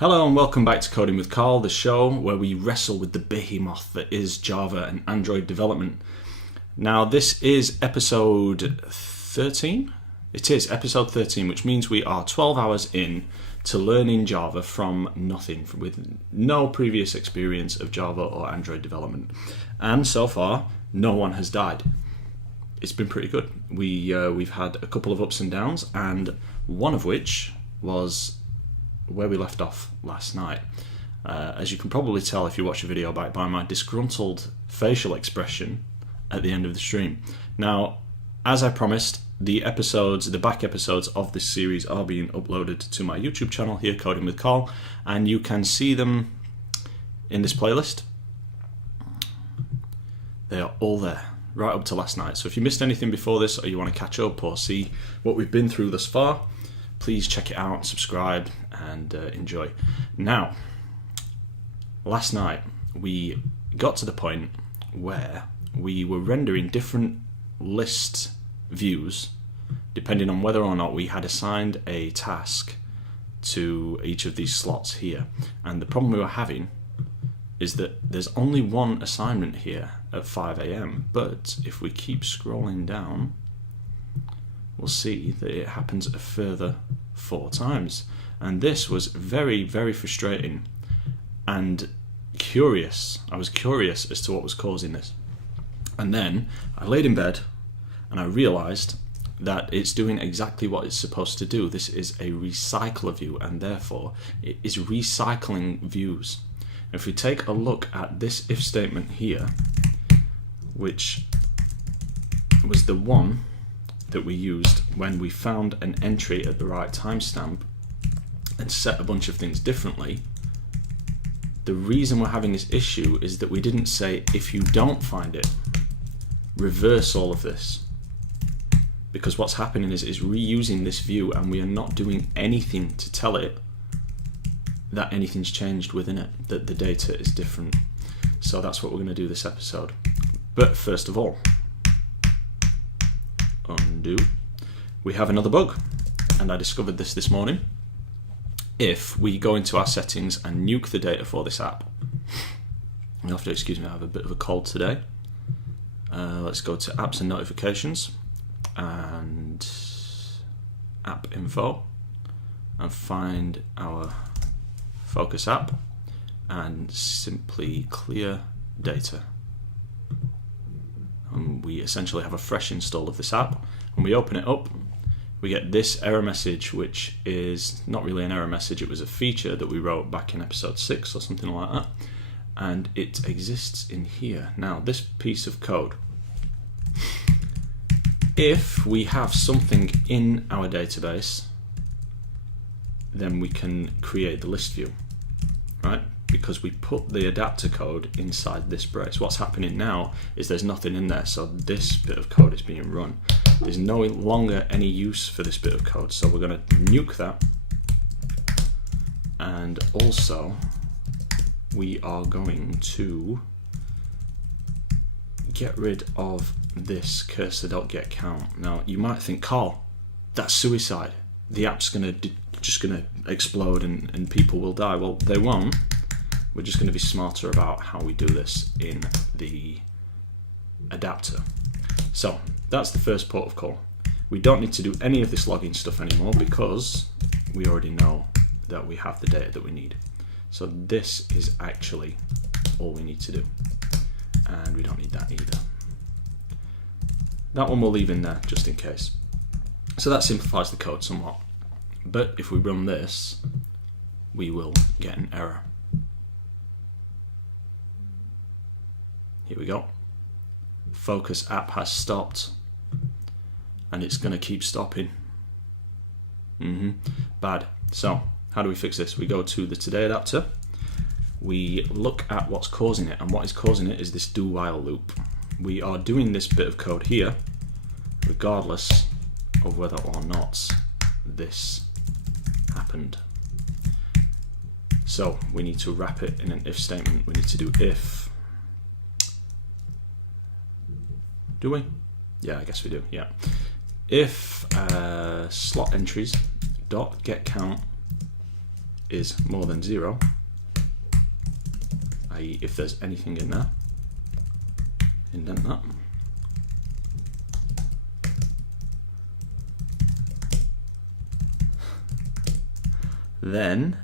Hello and welcome back to Coding with Carl, the show where we wrestle with the behemoth that is Java and Android development. Now this is episode 13? It is episode 13, which means we are 12 hours in to learning Java from nothing, with no previous experience of Java or Android development. And so far, no one has died. It's been pretty good. We've had a couple of ups and downs, and one of which was where we left off last night. As you can probably tell if you watch the video back by my disgruntled facial expression at the end of the stream. Now, as I promised, the back episodes of this series are being uploaded to my YouTube channel here, Coding with Carl, and you can see them in this playlist. They are all there, right up to last night. So if you missed anything before this, or you want to catch up or see what we've been through thus far, please check it out, subscribe, and enjoy. Now, last night we got to the point where we were rendering different list views depending on whether or not we had assigned a task to each of these slots here. And the problem we were having is that there's only one assignment here at 5 AM, but if we keep scrolling down, we'll see that it happens a further 4 times. And this was very, very frustrating and curious. I was curious as to what was causing this. And then I laid in bed and I realized that it's doing exactly what it's supposed to do. This is a recycler view, and therefore it is recycling views. If we take a look at this if statement here, which was the one that we used when we found an entry at the right timestamp and set a bunch of things differently, the reason we're having this issue is that we didn't say, if you don't find it, reverse all of this. Because what's happening is it's reusing this view, and we are not doing anything to tell it that anything's changed within it, that the data is different. So that's what we're going to do this episode. But first of all, undo. We have another bug, and I discovered this morning. If we go into our settings and nuke the data for this app, you'll have to excuse me, I have a bit of a cold today. Let's go to apps and notifications and app info and find our focus app and simply clear data. And we essentially have a fresh install of this app. When we open it up, we get this error message, which is not really an error message. It was a feature that we wrote back in episode 6 or something like that, and it exists in here. Now, this piece of code, if we have something in our database, then we can create the list view, right? Because we put the adapter code inside this brace. What's happening now is there's nothing in there, so this bit of code is being run. There's no longer any use for this bit of code, so we're going to nuke that. And also, we are going to get rid of this cursor.getCount. Now, you might think, Carl, that's suicide. The app's just going to explode and people will die. Well, they won't. We're just going to be smarter about how we do this in the adapter. So that's the first port of call. We don't need to do any of this logging stuff anymore because we already know that we have the data that we need. So this is actually all we need to do. And we don't need that either. That one we'll leave in there just in case. So that simplifies the code somewhat. But if we run this, we will get an error. Here we go. Focus app has stopped, and it's going to keep stopping. Bad. So how do we fix this? We go to the today adapter. We look at what's causing it, and what is causing it is this do while loop. We are doing this bit of code here regardless of whether or not this happened. So we need to wrap it in an if statement. We need to do if. Do we? Yeah, I guess we do, yeah. If slot entries dot get count is more than 0, i.e. if there's anything in there, indent that. Then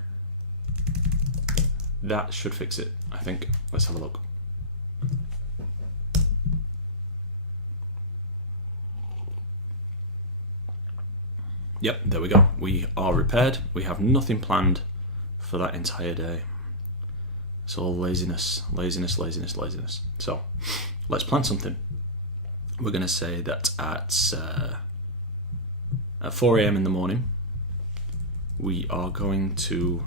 that should fix it, I think. Let's have a look. Yep, there we go. We are repaired. We have nothing planned for that entire day. It's all laziness, laziness, laziness, laziness. So let's plan something. We're going to say that at 4 AM in the morning, we are going to...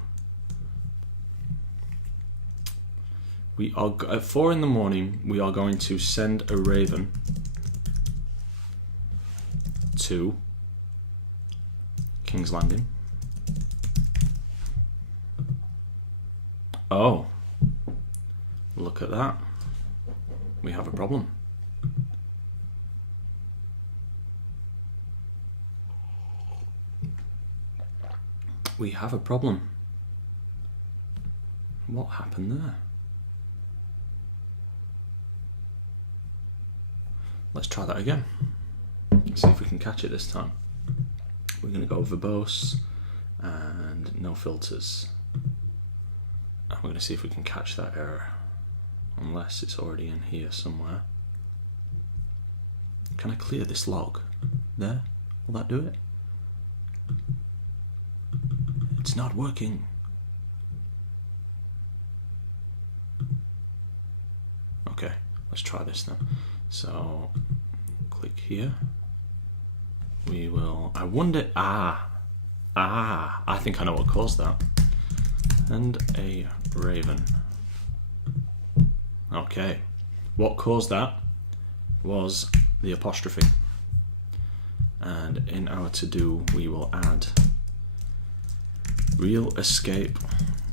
at 4 in the morning, we are going to send a raven to King's Landing. Oh, look at that. We have a problem. We have a problem. What happened there? Let's try that again. See if we can catch it this time. We're going to go verbose and no filters. And we're going to see if we can catch that error. Unless it's already in here somewhere. Can I clear this log? There? Will that do it? It's not working. Okay, let's try this then. So, click here. We will, I wonder, I think I know what caused that. And a raven. Okay, what caused that was the apostrophe. And in our to-do, we will add real escape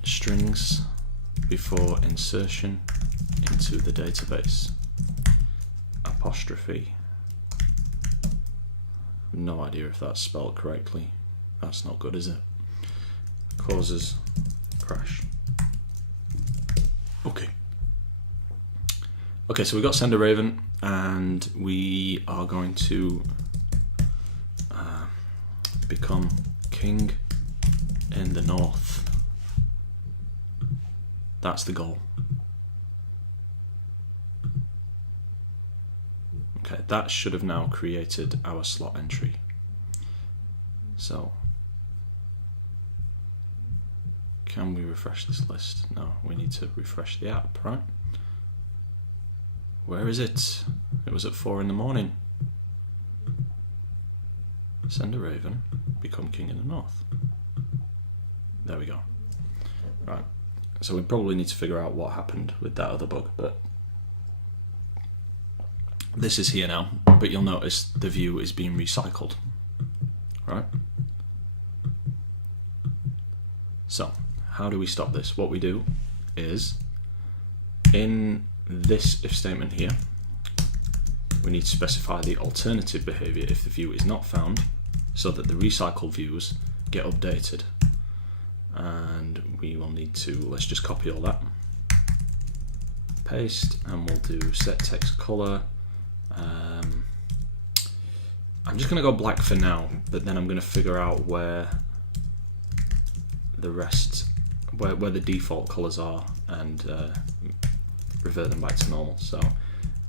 strings before insertion into the database. Apostrophe. No idea if that's spelled correctly. That's not good, is it? Causes crash. Okay. Okay, so we've got send a raven, and we are going to become king in the north. That's the goal. Okay, that should have now created our slot entry. So, can we refresh this list? No, we need to refresh the app, right? Where is it? It was at 4 in the morning. Send a raven, become king in the north. There we go. Right, so we probably need to figure out what happened with that other bug, but this is here now, but you'll notice the view is being recycled, right? So, how do we stop this? What we do is, in this if statement here, we need to specify the alternative behavior if the view is not found, so that the recycled views get updated. And we will need to, let's just copy all that, paste, and we'll do set text color. I'm just going to go black for now, but then I'm going to figure out where the rest, where the default colors are, and revert them back to normal. So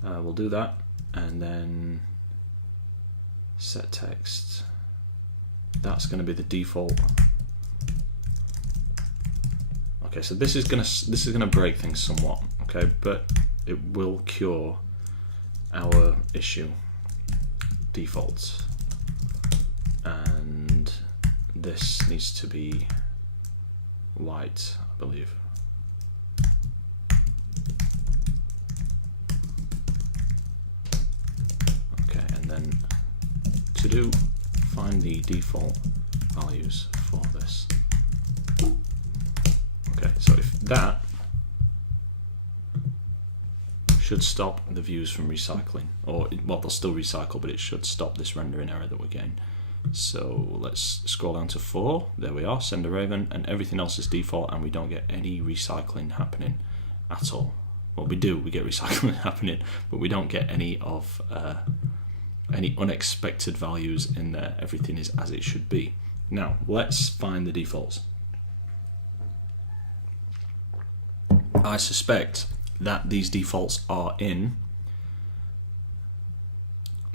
we'll do that, and then set text. That's going to be the default. Okay, so this is gonna break things somewhat. Okay, but it will cure our issue. Defaults, and this needs to be white, I believe. Okay, and then to do, find the default values for this. Okay, so if that should stop the views from recycling, or well, they'll still recycle, but it should stop this rendering error that we're getting. So let's scroll down to 4. There we are, send a raven, and everything else is default, and we don't get any recycling happening at all. Well, we do, we get recycling happening, but we don't get any of any unexpected values in there. Everything is as it should be. Now, let's find the defaults. I suspect that these defaults are in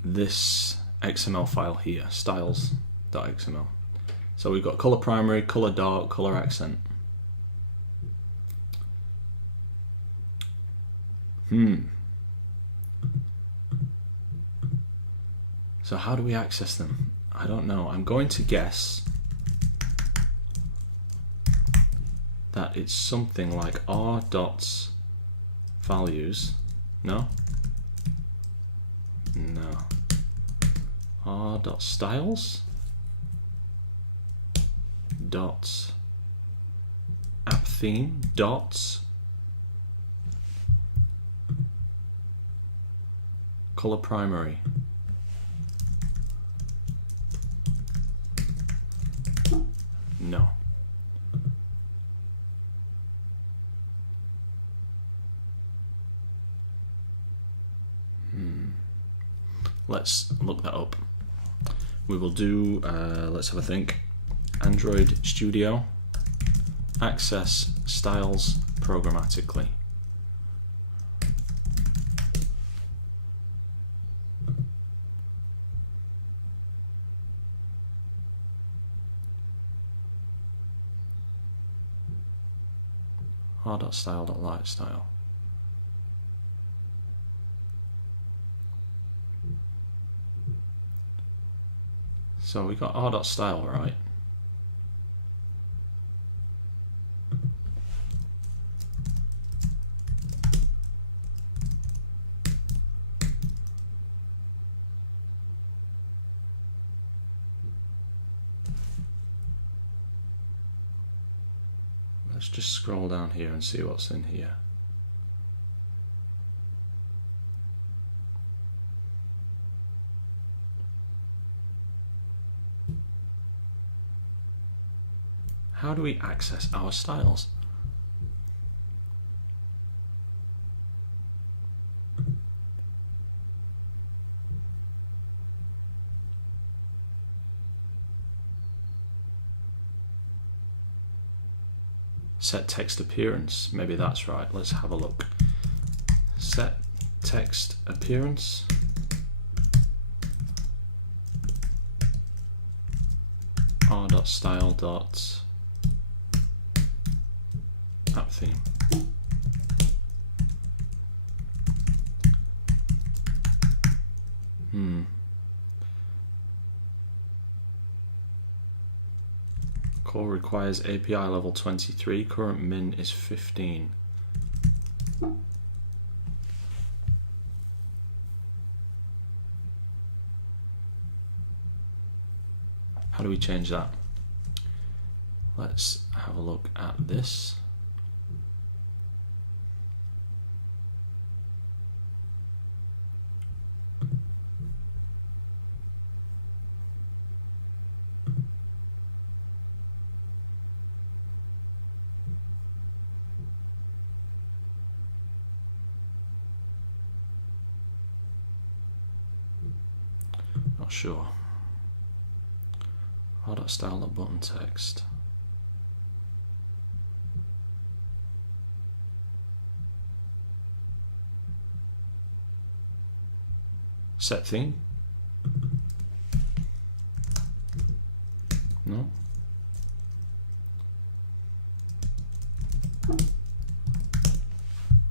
this XML file here, styles.xml. So we've got color primary, color dark, color accent. So how do we access them? I don't know. I'm going to guess that it's something like r.values. No? No. r.styles dot app theme dot color primary. No. Let's look that up. We will do, let's have a think. Android Studio, access styles programmatically. r.style.lightstyle. So we got r.style, right? Let's just scroll down here and see what's in here. How do we access our styles? Set text appearance, maybe that's right. Let's have a look. Set text appearance. r.style. App theme. Core requires API level 23, current min is 15. How do we change that? Let's have a look at this. Not sure. r.style.button text. Set theme? No?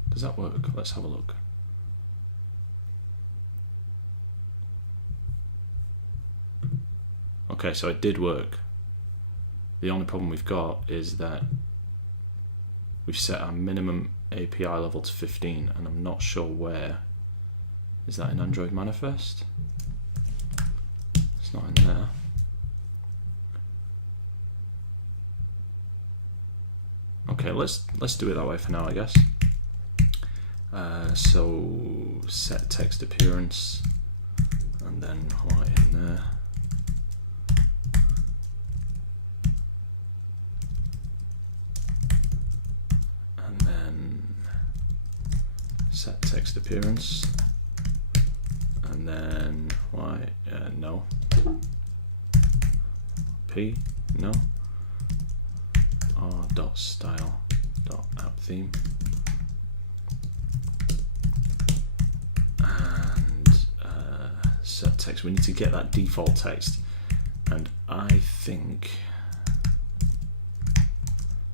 Does that work? Let's have a look. Okay, so it did work. The only problem we've got is that we've set our minimum API level to 15, and I'm not sure where. Is that in Android Manifest? It's not in there. Okay, let's do it that way for now, I guess. So set text appearance, and then right in there. then set text appearance, and then no, P, no, r.style.apptheme, and set text. We need to get that default text, and I think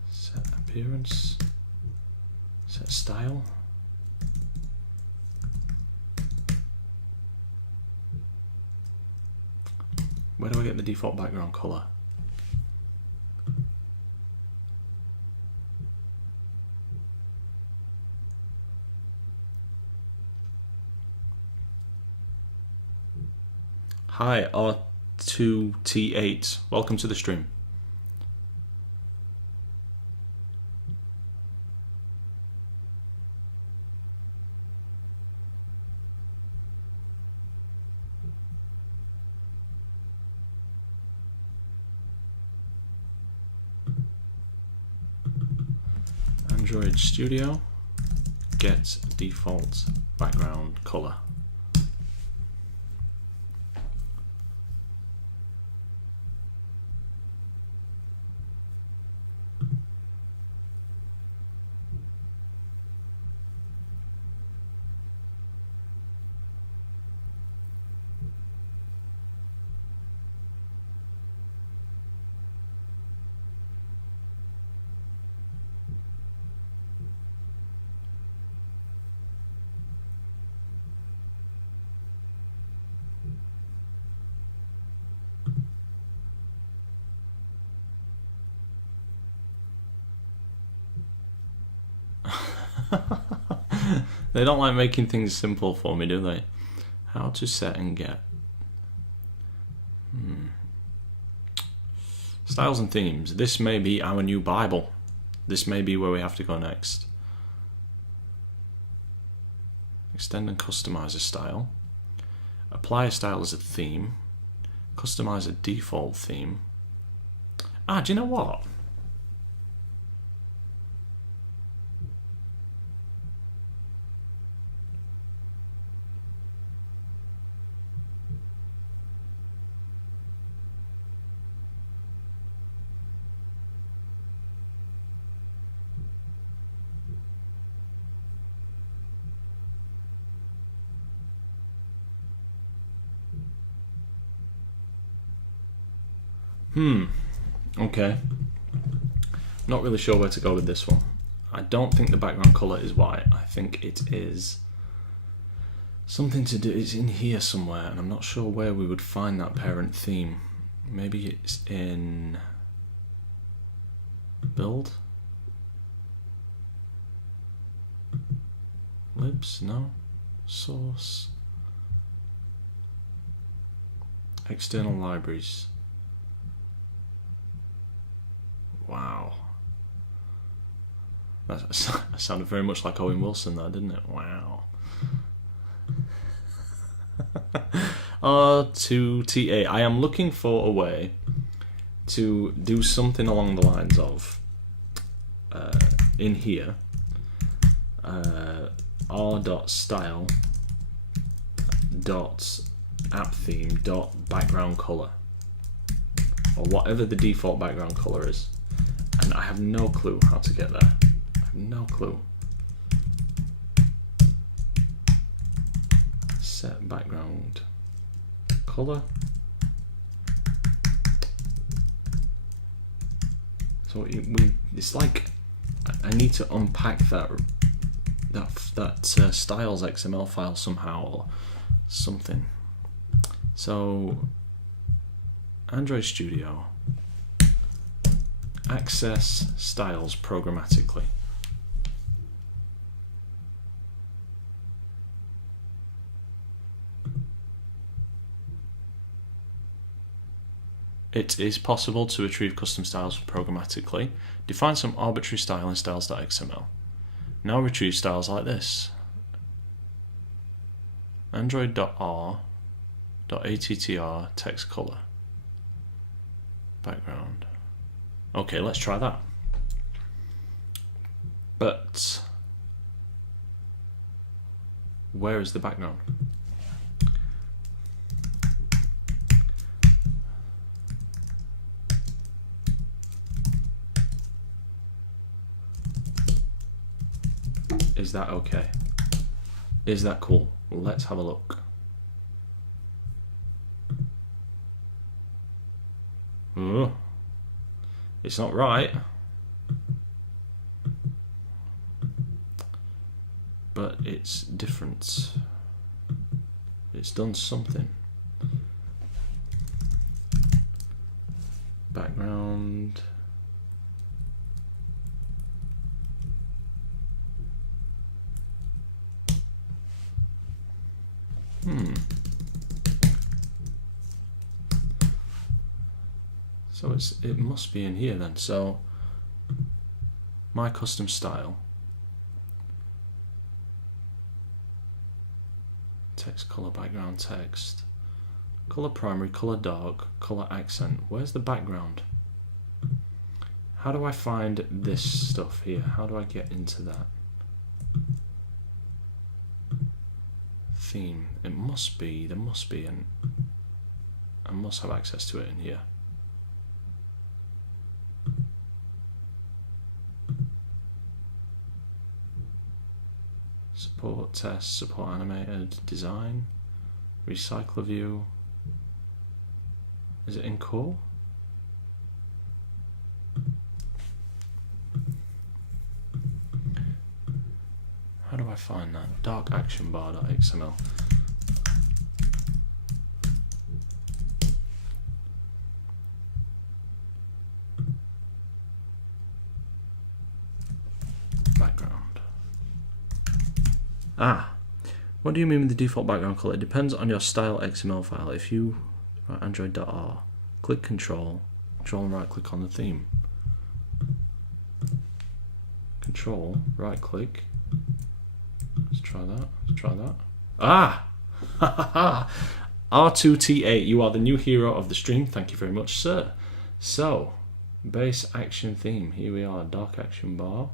set appearance, set style. Where do I get the default background color? Hi, R2T8. Welcome to the stream. Android Studio, get default background color. They don't like making things simple for me, do they? How to set and get. Styles and themes. This may be our new Bible. This may be where we have to go next. Extend and customize a style. Apply a style as a theme. Customize a default theme. Do you know what? Okay. Not really sure where to go with this one. I don't think the background color is white. I think it is something to do. It's in here somewhere, and I'm not sure where we would find that parent theme. Maybe it's in build? Libs? No. Source. External libraries. Wow. That sounded very much like Owen Wilson there, didn't it? Wow. R2TA. I am looking for a way to do something along the lines of in here r.style.apptheme.background color, or whatever the default background color is. And I have no clue how to get there. I have no clue. Set background color. So it's like I need to unpack that styles XML file somehow or something. So Android Studio. Access styles programmatically. It is possible to retrieve custom styles programmatically. Define some arbitrary style in styles.xml. Now retrieve styles like this. Android.r.attr text color. Background. Okay, let's try that. But where is the background? Is that okay? Is that cool? Let's have a look. Oh, it's not right. But it's different. It's done something. Background. So it must be in here then. So my custom style. Text, color, background, text. Color primary, color dark, color accent. Where's the background? How do I find this stuff here? How do I get into that? Theme. It must be, there must be, and I must have access to it in here. Support, test, support animated, design, recycler view. Is it in core? How do I find that? Dark action bar.xml. Background. Ah, what do you mean with the default background color? It depends on your style XML file. If you write android.r, click control and right click on the theme. Control, right click. Let's try that. Let's try that. Ah! R2T8, you are the new hero of the stream. Thank you very much, sir. So, base action theme. Here we are, dark action bar.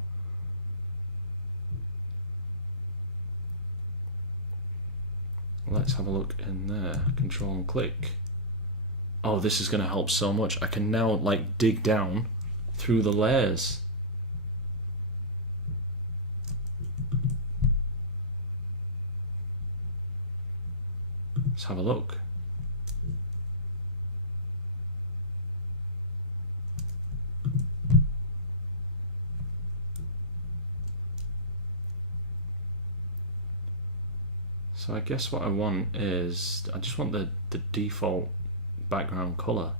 Let's have a look in there. Control and click. Oh, this is going to help so much. I can now like dig down through the layers. Let's have a look. So I guess what I want is, I just want the default background color.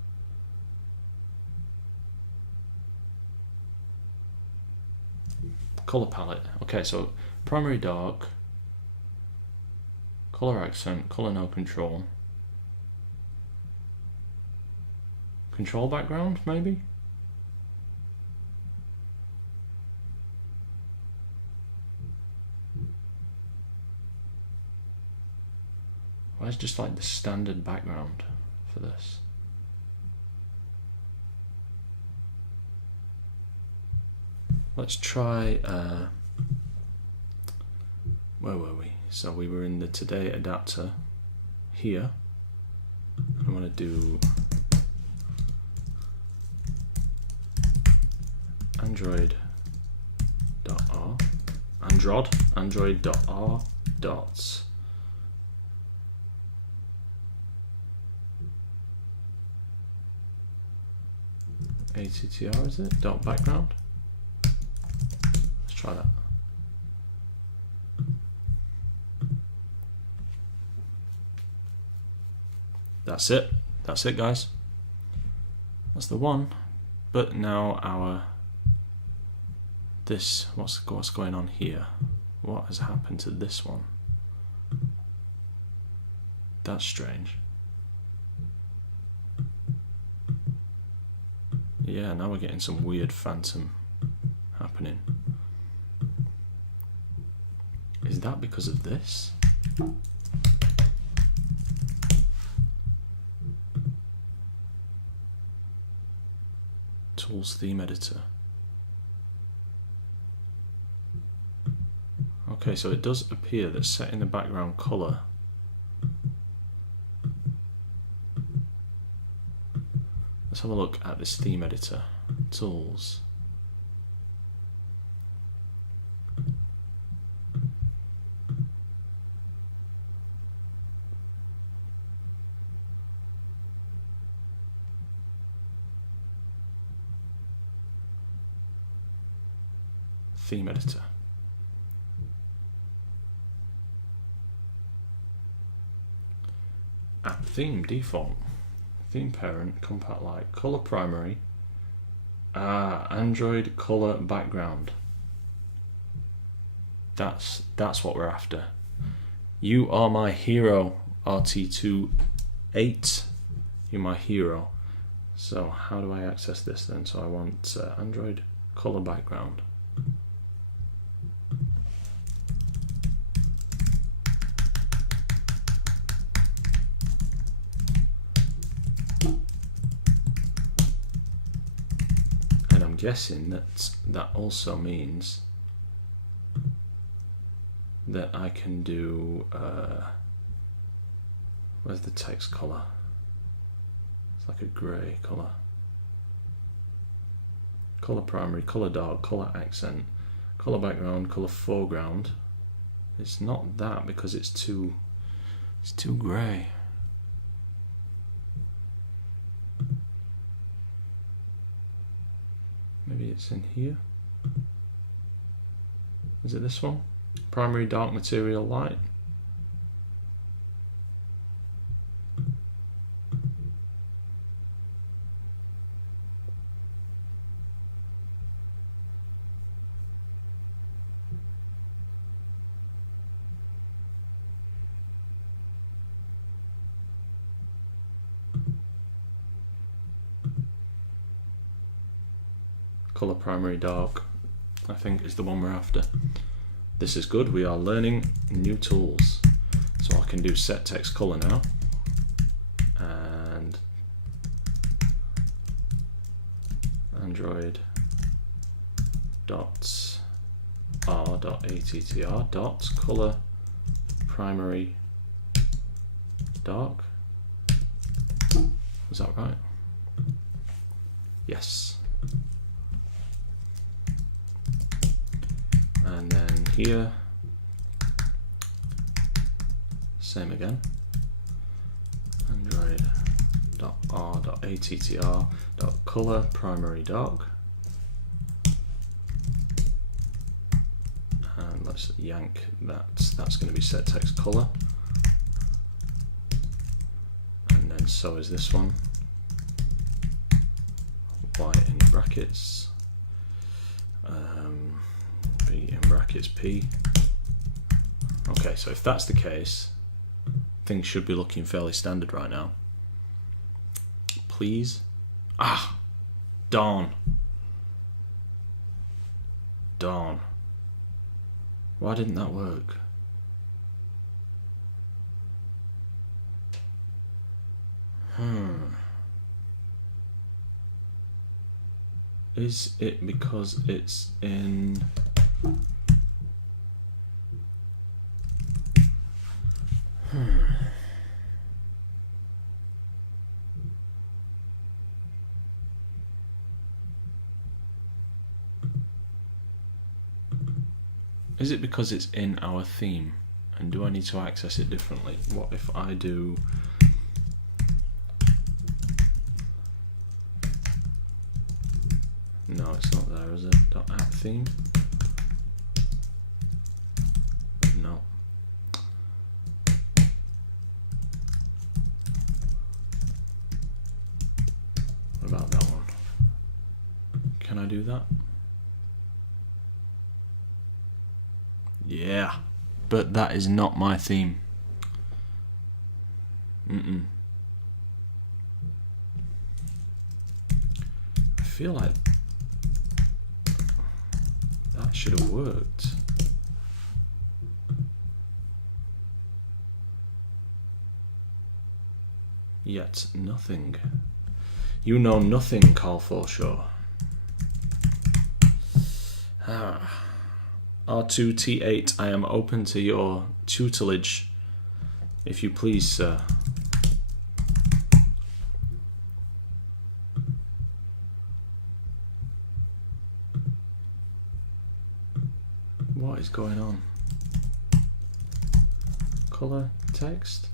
Color palette. Okay, so primary dark, color accent, color no control. Control background, maybe? Why is just like the standard background for this? Let's try, where were we? So we were in the today adapter here. I want to do android.r, android.r dots. ATTR, is it? Dot background. Let's try that. That's it. That's it, guys. That's the one. But now our this what's going on here? What has happened to this one? That's strange. Yeah, now we're getting some weird phantom happening. Is that because of this? Tools theme editor. Okay, so it does appear that setting the background color let's have a look at this theme editor. Tools. Theme editor. App theme default. Theme parent, compact light, color primary. Android color background. That's what we're after. You are my hero, RT28. You're my hero. So how do I access this then? So I want Android color background. I'm guessing that also means that I can do where's the text color? It's like a grey color. Color primary, color dark, color accent, color background, color foreground. It's not that because it's too grey. Maybe it's in here. Is it this one? Primary dark material light. Color primary dark, I think, is the one we're after. This is good. We are learning new tools. So I can do set text color now, and Android dot r dot attr dot color primary dark. Is that right? Yes. And then here, same again. Android.r.attr.color primary dark. And let's yank that. That's going to be set text color. And then so is this one. Y in brackets. B in brackets P. Okay, so if that's the case, things should be looking fairly standard right now. Please. Ah! Darn. Darn. Why didn't that work? Is it because it's in... Is it because it's in our theme? And do I need to access it differently? What if I do... No, it's not there, is it? .app theme? No. What about that one? Can I do that? Yeah, but that is not my theme. I feel like that should have worked. Yet nothing. You know nothing, Carl Forshaw. R2T8, I am open to your tutelage, if you please, sir. What is going on? Color, text,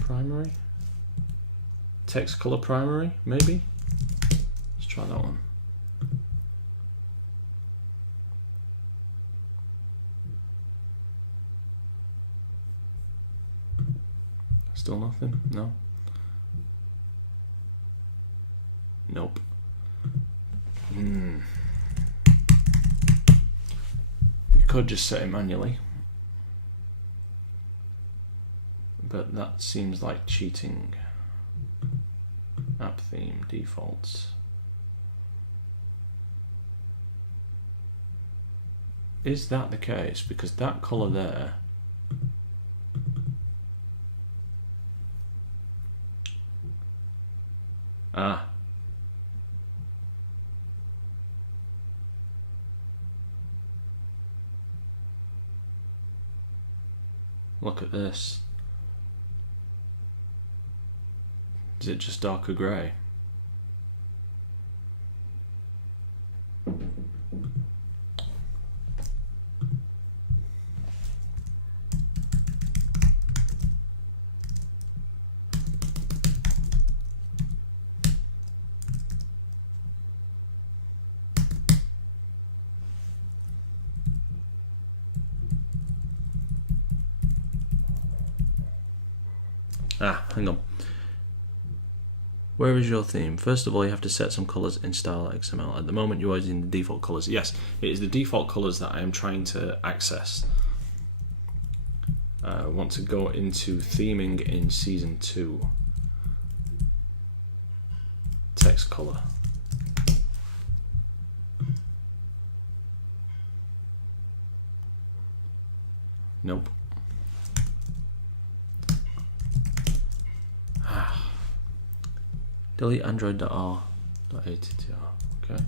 primary, text, color, primary, maybe? Let's try that one. Still nothing? No? Nope. You could just set it manually, but that seems like cheating. App theme, defaults. Is that the case? Because that color there, look at this. Is it just darker grey? Hang on. Where is your theme? First of all, you have to set some colors in style XML. At the moment, you're using the default colors. Yes, it is the default colors that I am trying to access. I want to go into theming in season 2. Text color. Nope. Delete android.r.attr. Okay.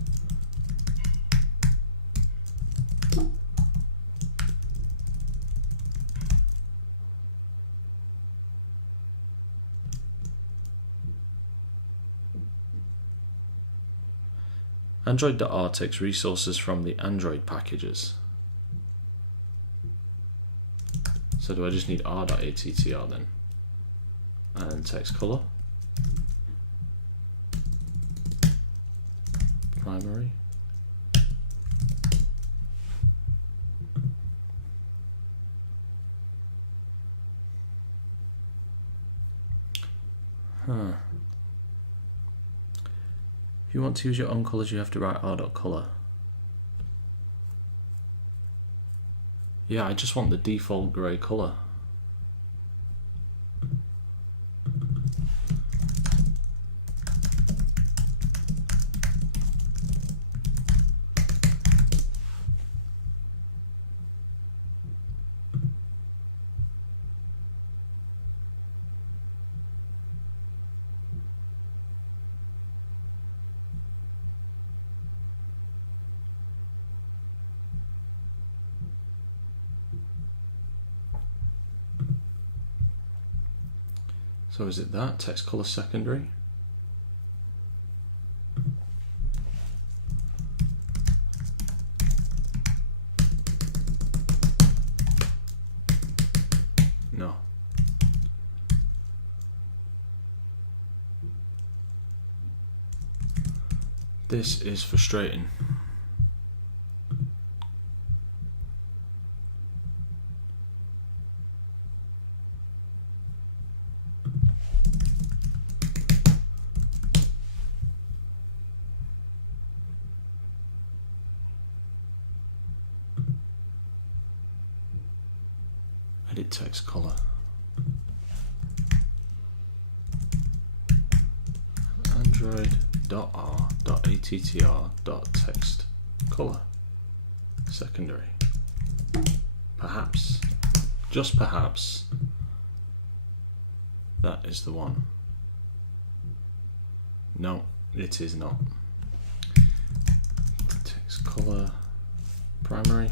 Android.r takes resources from the Android packages. So do I just need r.attr then? And text color. Primary. If you want to use your own colors, you have to write r.color. Yeah, I just want the default grey color. So is it that? Text color secondary? No. This is frustrating. Edit text color. Android.r.attr.text color secondary. Perhaps, just perhaps, that is the one. No, it is not. Text color primary.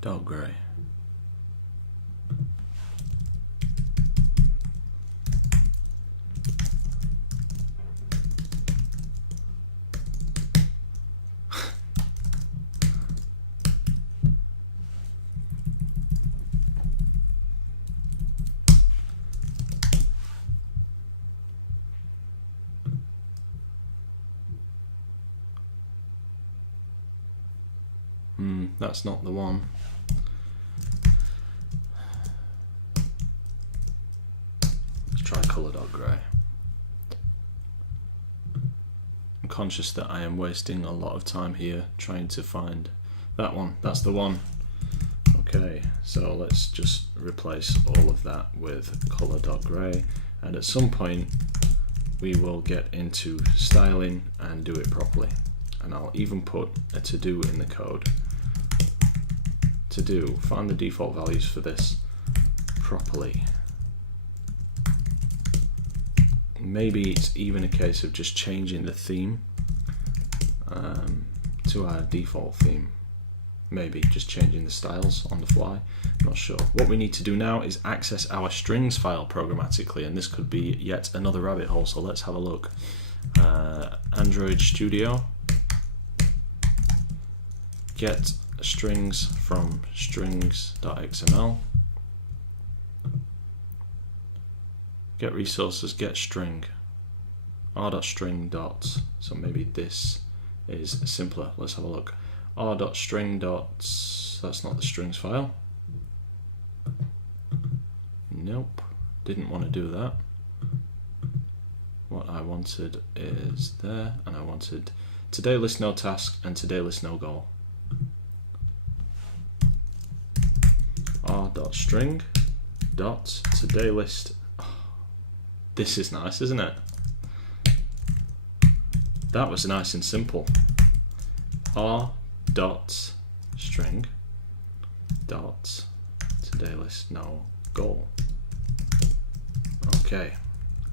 Dark grey. That's not the one. Let's try colour dot grey. I'm conscious that I am wasting a lot of time here trying to find that one. That's the one. Okay, so let's just replace all of that with colour dot grey, and at some point we will get into styling and do it properly. And I'll even put a to do in the code. To do, find the default values for this properly. Maybe it's even a case of just changing the theme to our default theme. Maybe just changing the styles on the fly, not sure. What we need to do now is access our strings file programmatically, and this could be yet another rabbit hole, so let's have a look. Android Studio, get strings from strings.xml, get resources, get string, r.string dot, so maybe this is simpler. Let's have a look. r.string dot, that's not the strings file. Nope, didn't want to do that. What I wanted is there, and I wanted today list no task and today list no goal. r.string dot today list. This is nice, isn't it? That was nice and simple. r dot string dot today list no goal. Okay,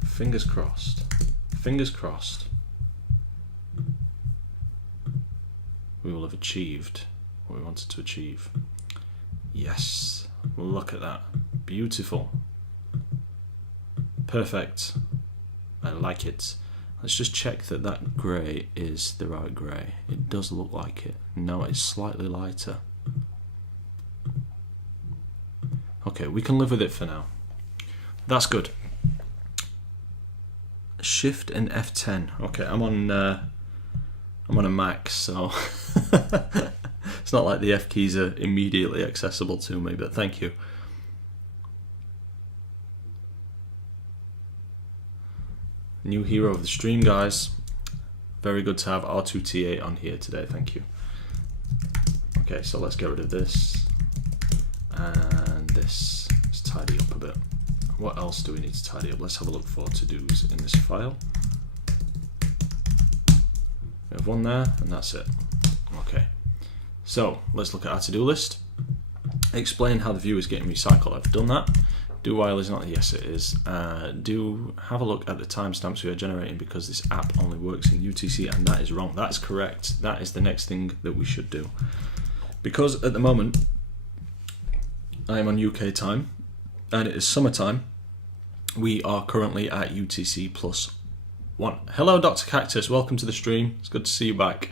fingers crossed. Fingers crossed. We will have achieved what we wanted to achieve. Yes, look at that. Beautiful. Perfect. I like it. Let's just check that that grey is the right grey. It does look like it. No, it's slightly lighter. Okay, we can live with it for now. That's good. Shift and F10. Okay, I'm on a Mac, so it's not like the F keys are immediately accessible to me, but thank you. New hero of the stream, guys. Very good to have R2T8 on here today, thank you. Okay, so let's get rid of this. And this. Let's tidy up a bit. What else do we need to tidy up? Let's have a look for to-dos in this file. We have one there, and that's it. Okay, so let's look at our to-do list. Explain how the view is getting recycled. I've done that. Do while is not, yes it is. Do have a look at the timestamps we are generating because this app only works in UTC, and that is wrong. That is correct. That is the next thing that we should do. Because at the moment, I am on UK time, and it is summertime. We are currently at UTC +1. Hello, Dr. Cactus. Welcome to the stream. It's good to see you back.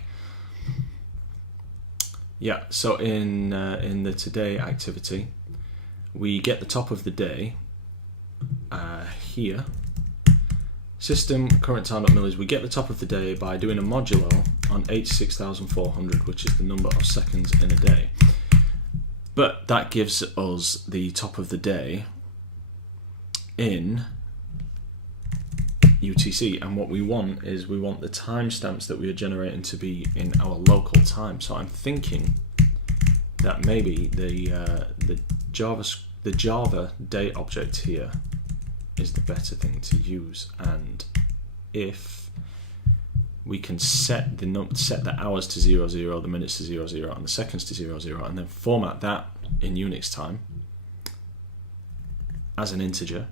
Yeah, so in the today activity, we get the top of the day here. System current time.mil is we get the top of the day by doing a modulo on 86,400, which is the number of seconds in a day. But that gives us the top of the day in UTC, and what we want is we want the timestamps that we are generating to be in our local time. So I'm thinking that maybe the Java date object here is the better thing to use, and if we can set the hours to 00, the minutes to 00, and the seconds to 00, and then format that in Unix time as an integer,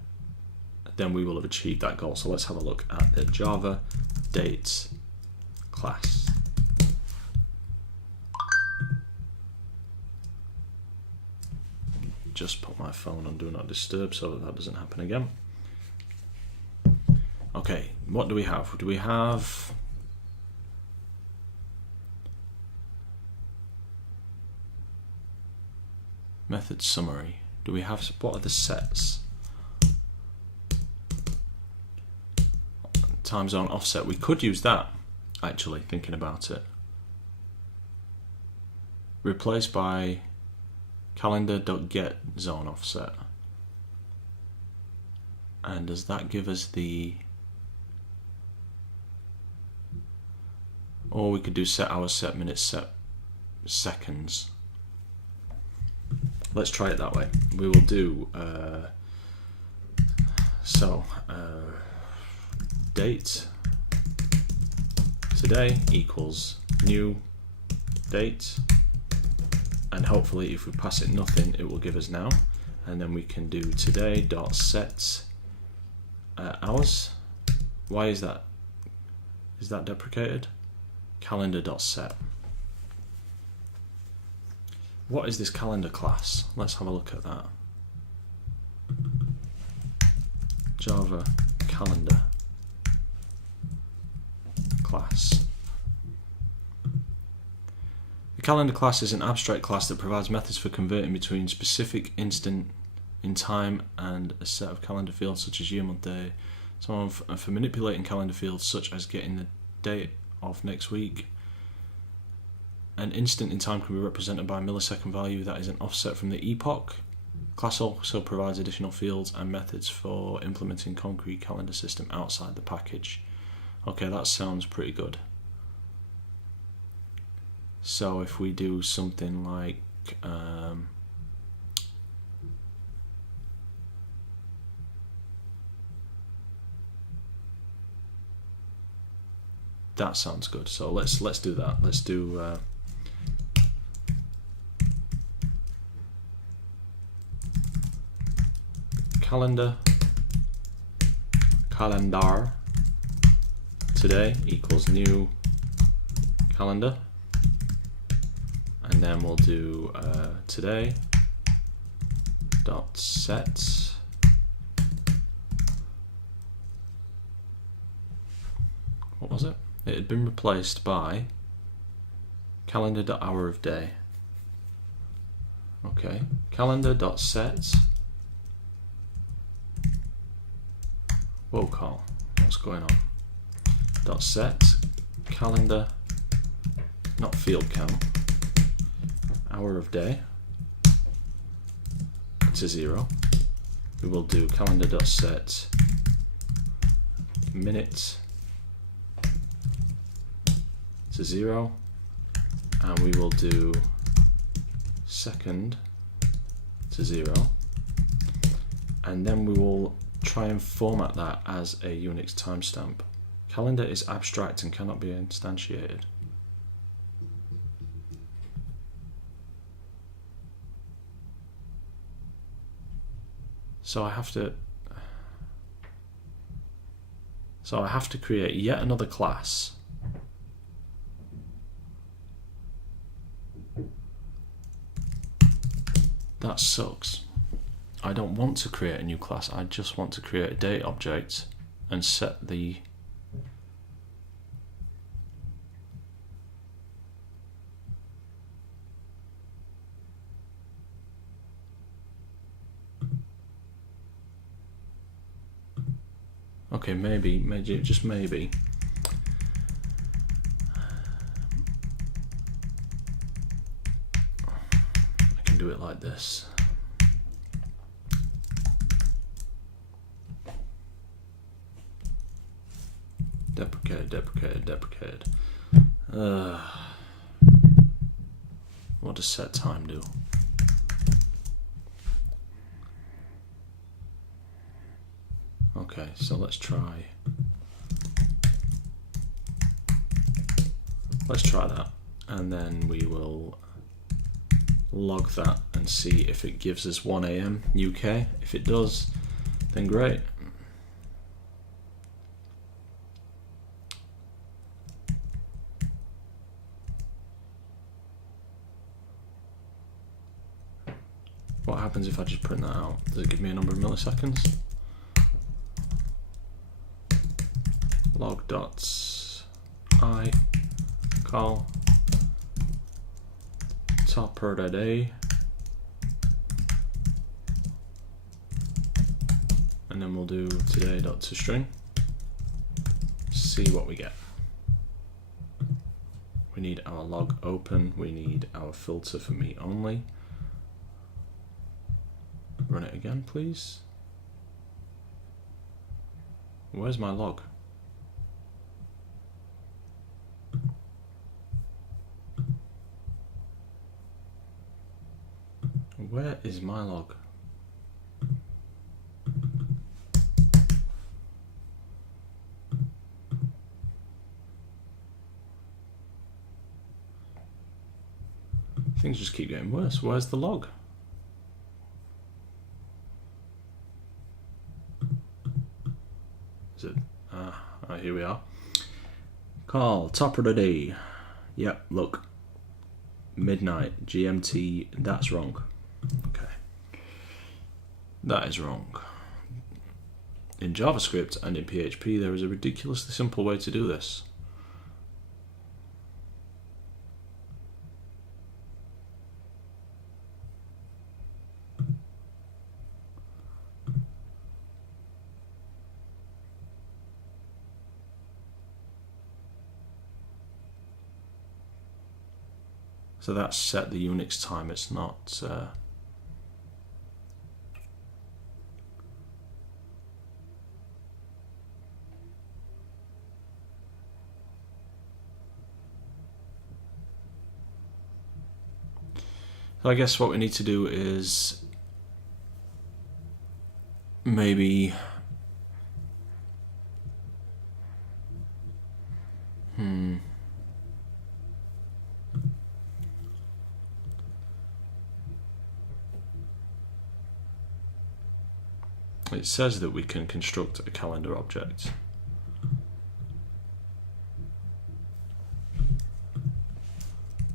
then we will have achieved that goal. So let's have a look at the Java dates class. Just put my phone on Do Not Disturb so that doesn't happen again. Okay, what do we have? Do we have method summary? Do we have, what are the sets? Time zone offset, we could use that, actually, thinking about it. Replaced by calendar.get zone offset. And does that give us the, or we could do set hours, set minutes, set seconds. Let's try it that way. We will do date today equals new date, and hopefully if we pass it nothing it will give us now, and then we can do today dot set hours. Why is that? Is that deprecated? Calendar dot set. What is this calendar class? Let's have a look at that. Java calendar class. The calendar class is an abstract class that provides methods for converting between specific instant in time and a set of calendar fields such as year, month, day, so on, for manipulating calendar fields such as getting the date of next week. An instant in time can be represented by a millisecond value that is an offset from the epoch. Class also provides additional fields and methods for implementing concrete calendar system outside the package. Okay, that sounds pretty good. So if we do something like that sounds good. So let's do that. Let's do calendar today equals new calendar, and then we'll do today dot set what was it? It had been replaced by calendar dot hour of day. Okay, calendar dot set. Whoa, Carl, what's going on? Dot set calendar, not field count, hour of day to 0. We will do calendar dot set minute to 0, and we will do second to 0, and then we will try and format that as a Unix timestamp. Calendar is abstract and cannot be instantiated. So I have to create yet another class that sucks. I don't want to create a new class, I just want to create a date object and set the okay, maybe, just maybe I can do it like this. Deprecated. What does set time do? Okay, so let's try that, and then we will log that and see if it gives us 1 AM UK. If it does, then great. What happens if I just print that out? Does it give me a number of milliseconds? Log dots I call top.a, and then we'll do today.toString. See what we get. We need our log open, we need our filter for me only. Run it again, please. Where's my log? Where is my log? Things just keep getting worse. Where's the log? Is it? Here we are. Call top of the day. Yep, look. Midnight GMT. That's wrong. Okay. That is wrong. In JavaScript and in PHP, there is a ridiculously simple way to do this. So that's set the Unix time, it's not so I guess what we need to do is maybe it says that we can construct a calendar object.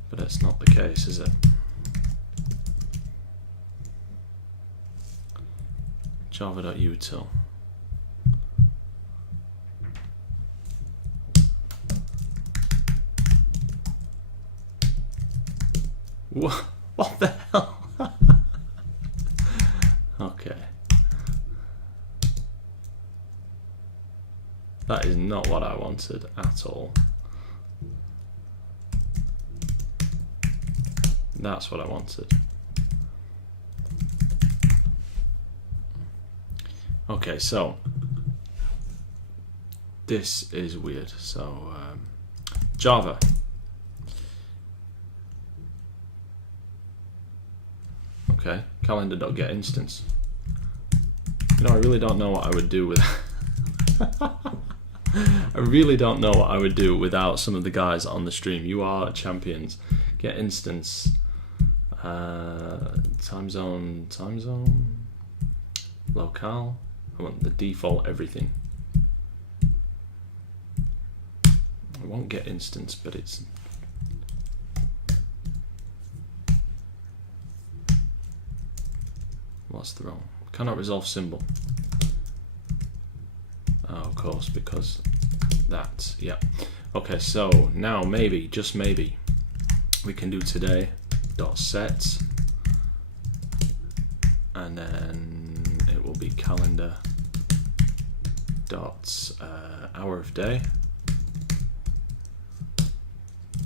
But that's not the case, is it? Java.util. What the hell? Okay. That is not what I wanted at all. That's what I wanted. Okay, so this is weird. So Java. Okay, calendar.getInstance. You know, I really don't know what I would do with I really don't know what I would do without some of the guys on the stream. You are champions. Get instance. Time zone. Locale. I want the default everything. I won't get instance, but it's what's the wrong? Cannot resolve symbol. Oh, of course, because that, yeah. Okay, so now maybe, just maybe, we can do today.set, and then it will be calendar dot hour of day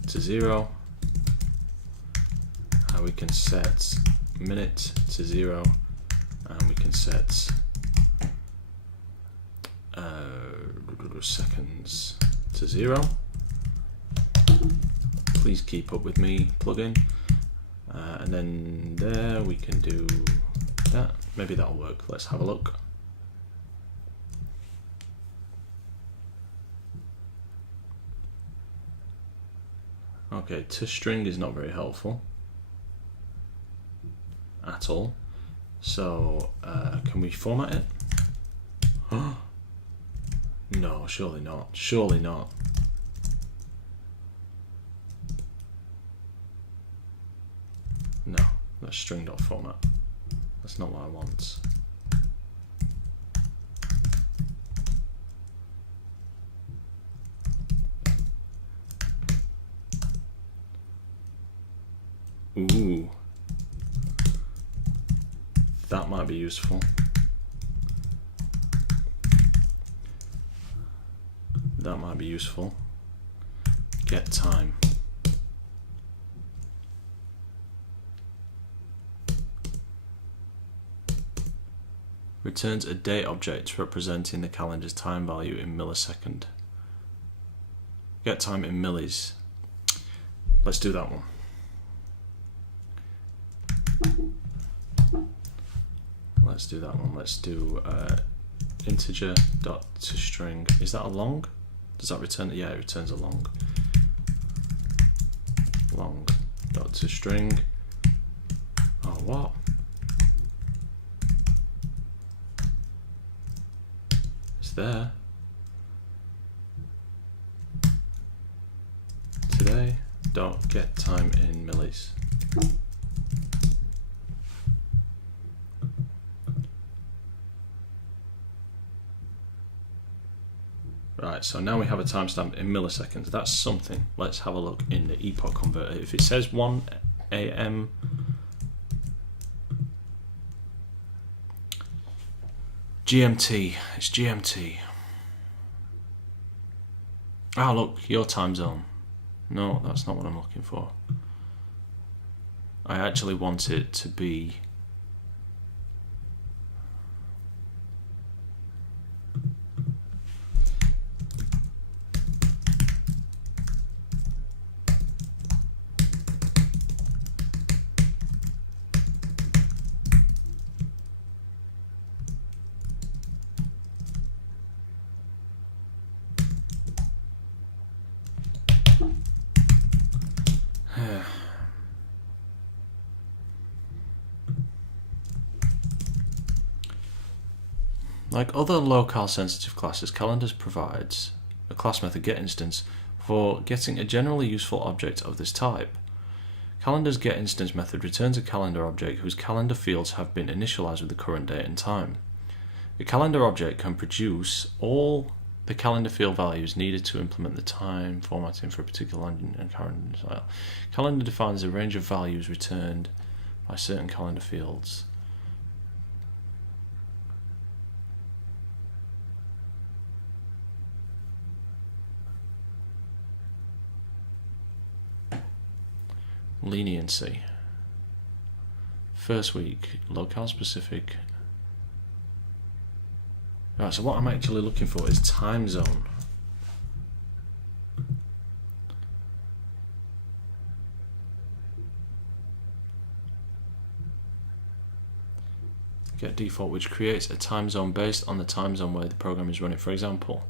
to 0. And we can set minute to 0, and we can set seconds to 0. Please keep up with me, plugin. And then there we can do that. Maybe that'll work. Let's have a look. Okay, toString is not very helpful at all. So can we format it? No, surely not. Surely not. No, that's string.format. That's not what I want. Ooh. That might be useful. That might be useful. Get time. Returns a date object representing the calendar's time value in millisecond. Get time in millis. Let's do that one. Let's do that one. Let's do integer dot to string. Is that a long? Does that return? Yeah, it returns a long. Long dot to string. Oh, what? It's there. Today dot get time in millis. Right, so now we have a timestamp in milliseconds. That's something. Let's have a look in the epoch converter. If it says 1 AM, GMT, it's GMT. Ah, look, your time zone. No, that's not what I'm looking for. I actually want it to be like other locale sensitive classes, calendars provides a class method getInstance for getting a generally useful object of this type. Calendars getInstance method returns a calendar object whose calendar fields have been initialized with the current date and time. The calendar object can produce all the calendar field values needed to implement the time formatting for a particular and calendar style. Calendar defines a range of values returned by certain calendar fields. Leniency. First week, locale specific. Right, so what I'm actually looking for is time zone. Get default, which creates a time zone based on the time zone where the program is running. For example,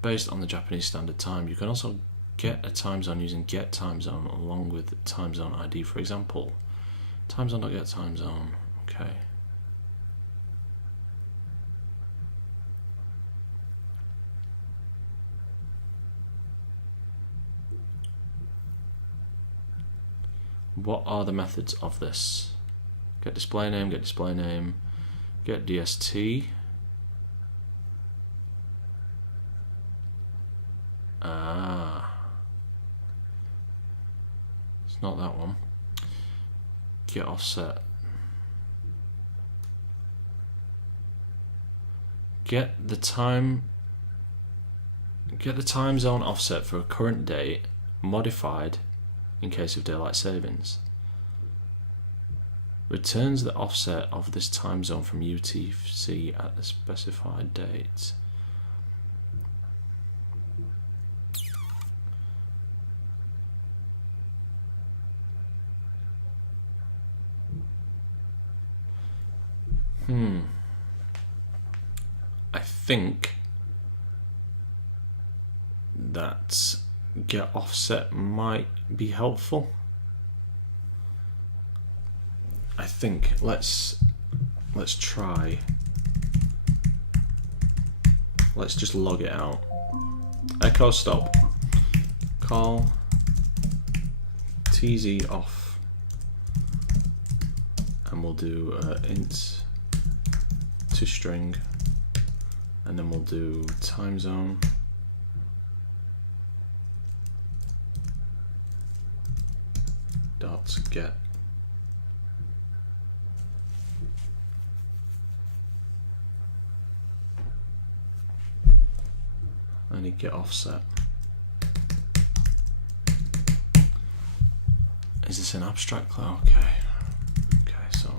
based on the Japanese Standard Time. You can also get a time zone using get time zone along with time zone ID. For example, time zone.get time zone. Okay. What are the methods of this? Get display name, get display name, get DST. It's not that one. Get offset. Get the time zone offset for a current date modified in case of daylight savings. Returns the offset of this time zone from UTC at the specified date. I think that get offset might be helpful. I think let's try. Let's just log it out. Echo stop. Call TZ off. And then we'll do int to string, and then we'll do time zone dot get. I need get offset. Is this an abstract class? Okay, so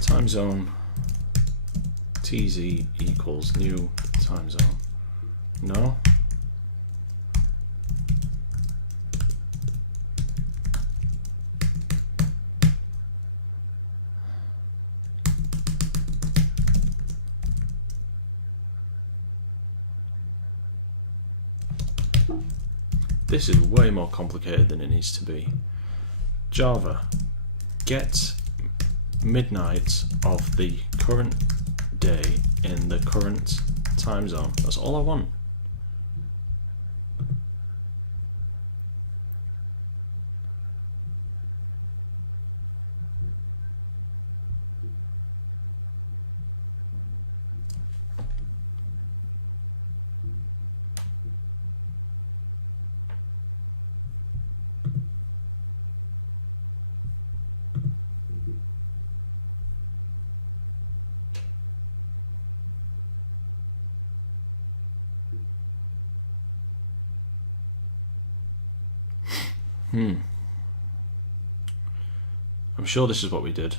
time zone tz equals new time zone. No. This is way more complicated than it needs to be. Java, get midnight of the current day in the current time zone. That's all I want. I'm sure this is what we did.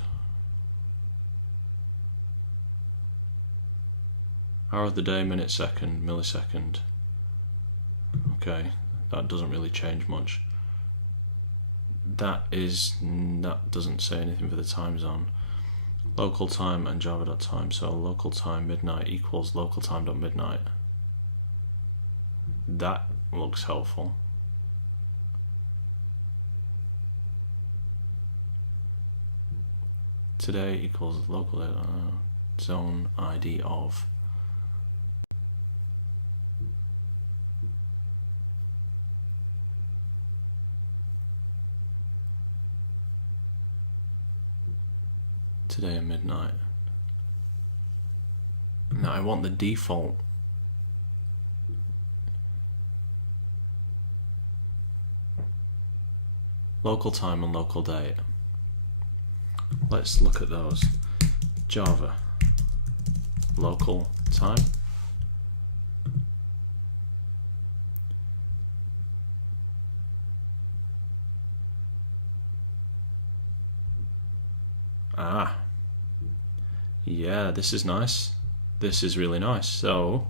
Hour of the day, minute, second, millisecond. Okay, that doesn't really change much. That doesn't say anything for the time zone. Local time and java.time, so local time midnight equals local time.midnight. That looks helpful. Today equals local zone ID of. Today at midnight. Now I want the default. Local time and local date. Let's look at those. Java, local time. Ah, yeah, this is nice. This is really nice. So,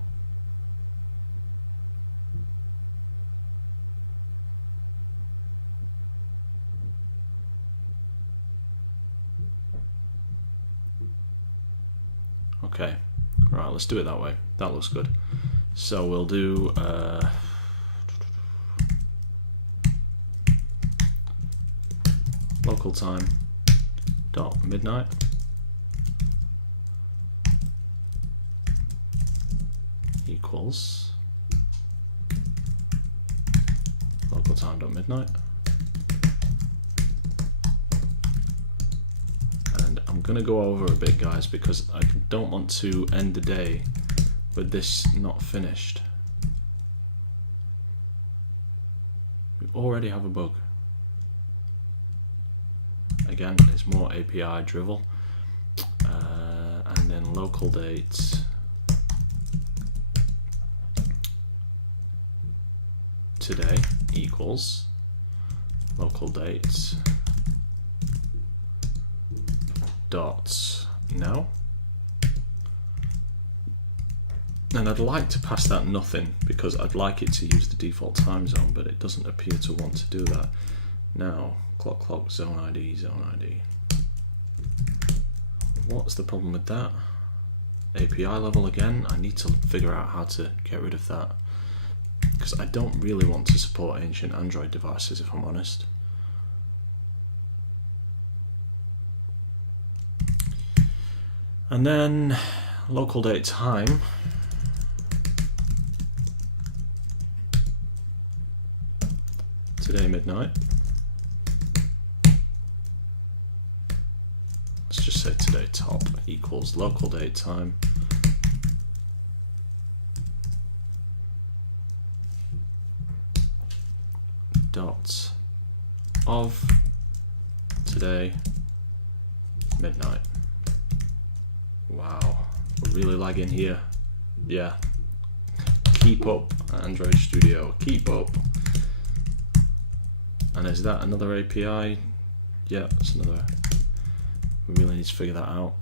okay, right, let's do it that way. That looks good. So we'll do local time dot midnight equals local time dot midnight. I'm going to go over a bit, guys, because I don't want to end the day with this not finished. We already have a bug. Again, it's more API drivel. And then local date today equals local date dot now, and I'd like to pass that nothing because I'd like it to use the default time zone, but it doesn't appear to want to do that. Now clock zone ID. What's the problem with that? API level again. I need to figure out how to get rid of that because I don't really want to support ancient Android devices, if I'm honest. And then local date time. Today midnight. today top equals local date time dot of today midnight. Wow, we're really lagging here. Yeah, keep up, Android Studio, keep up. And is that another API? Yeah, that's another. We really need to figure that out.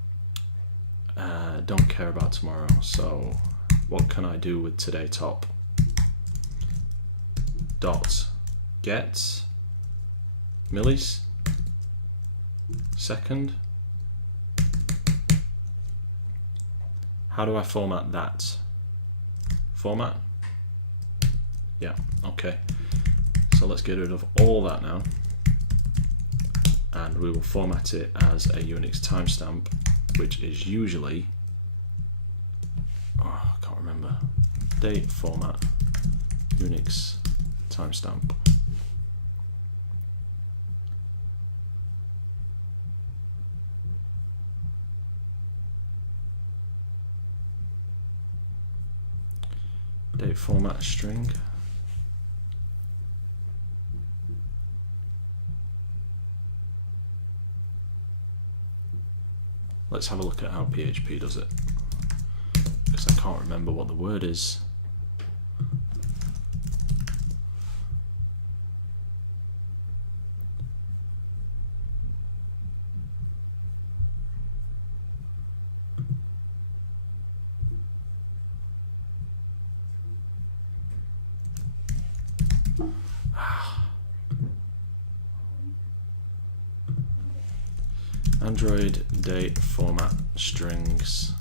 Don't care about tomorrow. So what can I do with today top? Dot get millis second. How do I format that? Format? Yeah, okay. So let's get rid of all that now. And we will format it as a Unix timestamp, which is usually, I can't remember, date format, Unix timestamp. Date format string. Let's have a look at how PHP does it, because I can't remember what the word is. Android date format strings.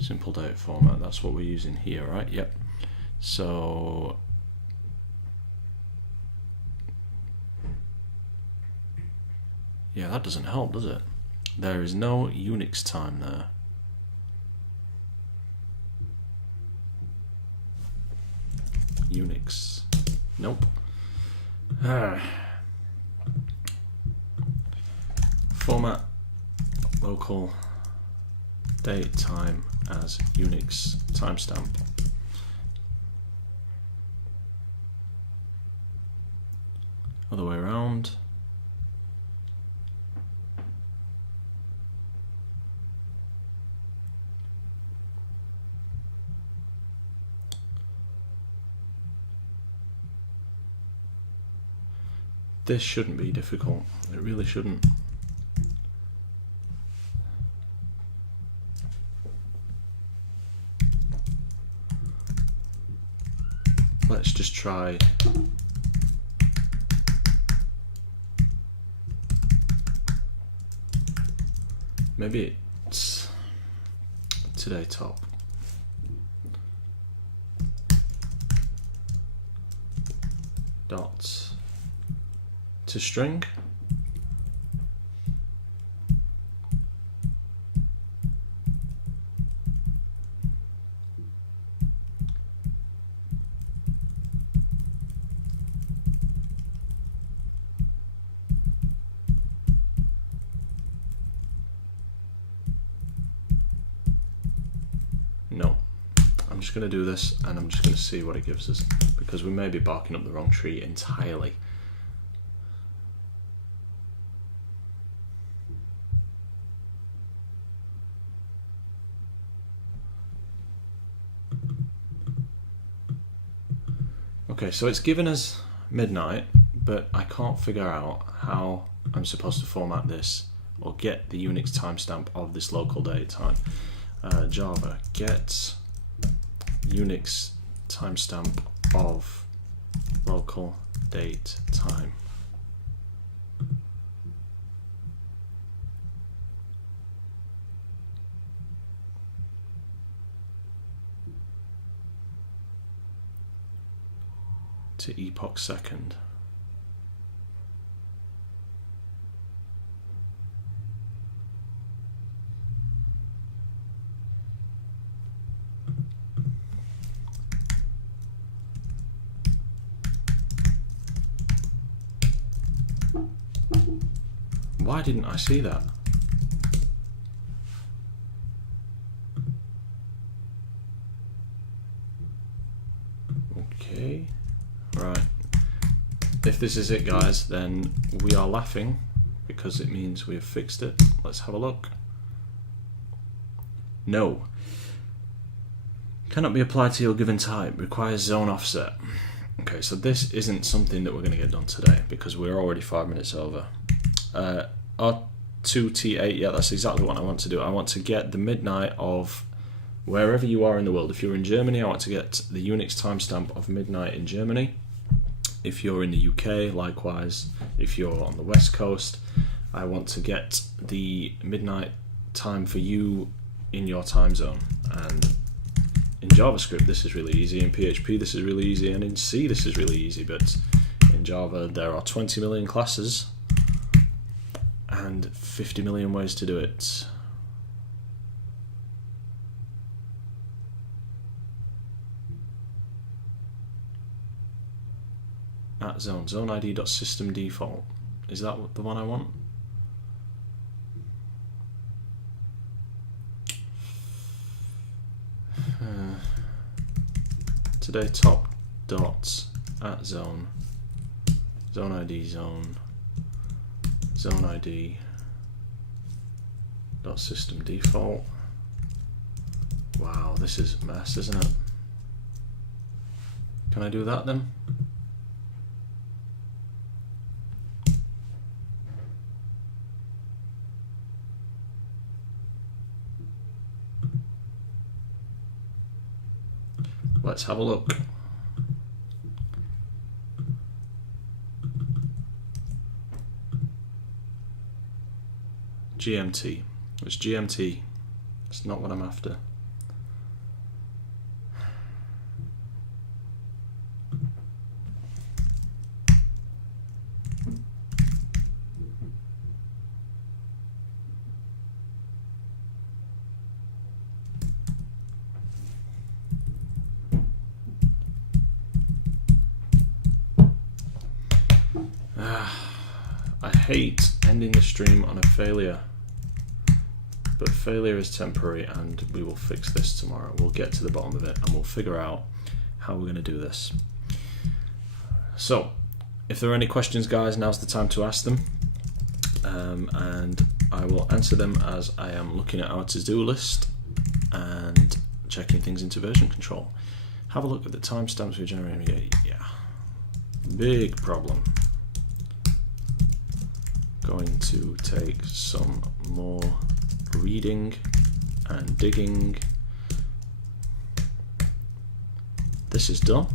Simple date format, that's what we're using here, right? Yep. So yeah, that doesn't help, does it? There is no Unix time there. Unix. Nope. Format local date time as Unix timestamp. Other way around. This shouldn't be difficult. It really shouldn't. Let's just try maybe it's today top dot to string. No, I'm just going to do this and I'm just going to see what it gives us, because we may be barking up the wrong tree entirely. Okay, so it's given us midnight, but I can't figure out how I'm supposed to format this or get the Unix timestamp of this local date time. Java get Unix timestamp of local date time. To epoch second. Why didn't I see that? Okay, right. If this is it, guys, then we are laughing because it means we have fixed it. Let's have a look. No. Cannot be applied to your given type. Requires zone offset. Okay, so this isn't something that we're going to get done today because we're already 5 minutes over. R2T8, yeah, that's exactly what I want to do. I want to get the midnight of wherever you are in the world. If you're in Germany, I want to get the Unix timestamp of midnight in Germany. If you're in the UK, likewise. If you're on the West Coast, I want to get the midnight time for you in your time zone. And in JavaScript, this is really easy. In PHP, this is really easy. And in C, this is really easy. But in Java, there are 20 million classes and 50 million ways to do it. At zone id.system default. Is that the one I want? Today top dots at zone id zone id dot system default. Wow, this is a mess, isn't it? Can I do that then? Let's have a look. GMT. It's GMT. It's not what I'm after. I hate ending the stream on a failure, but failure is temporary and we will fix this tomorrow. We'll get to the bottom of it and we'll figure out how we're going to do this. So if there are any questions, guys, now's the time to ask them, and I will answer them as I am looking at our to-do list and checking things into version control. Have a look at the timestamps we're generating. Yeah, big problem. Going to take some more reading and digging. This is done.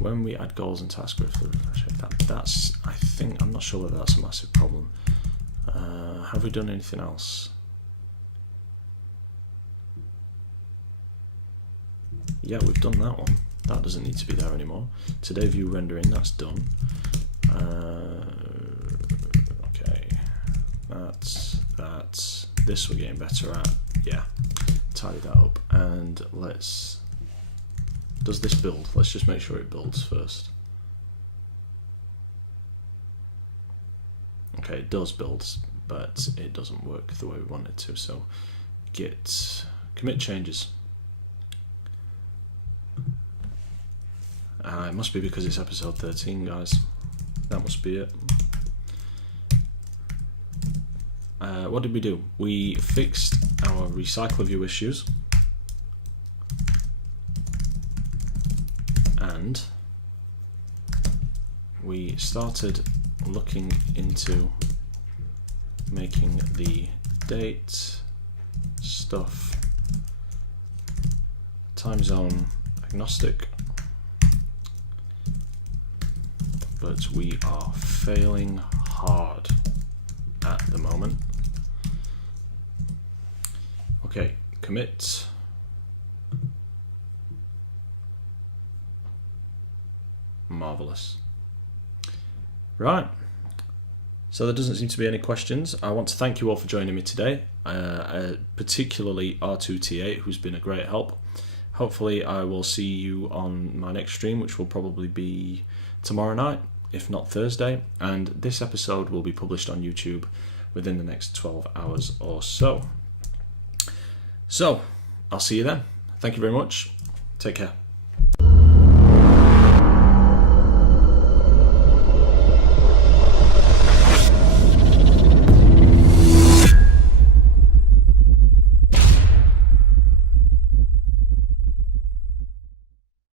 When we add goals and task groups, that's, I think, I'm not sure whether that's a massive problem. Have we done anything else? Yeah, we've done that one. That doesn't need to be there anymore. Today view rendering, that's done. Okay, that's this we're getting better at. Yeah, tidy that up, and let's. Does this build? Let's just make sure it builds first. Okay, it does build, but it doesn't work the way we want it to. So, git commit changes. It must be because it's episode 13, guys. That must be it. What did we do? We fixed our recycler view issues, and we started looking into making the date stuff time zone agnostic, but we are failing hard at the moment. Okay, commit. Marvelous. Right. So there doesn't seem to be any questions. I want to thank you all for joining me today, particularly R2T8, who's been a great help. Hopefully I will see you on my next stream, which will probably be tomorrow night. if not Thursday, and this episode will be published on YouTube within the next 12 hours or so. So, I'll see you then. Thank you very much. Take care.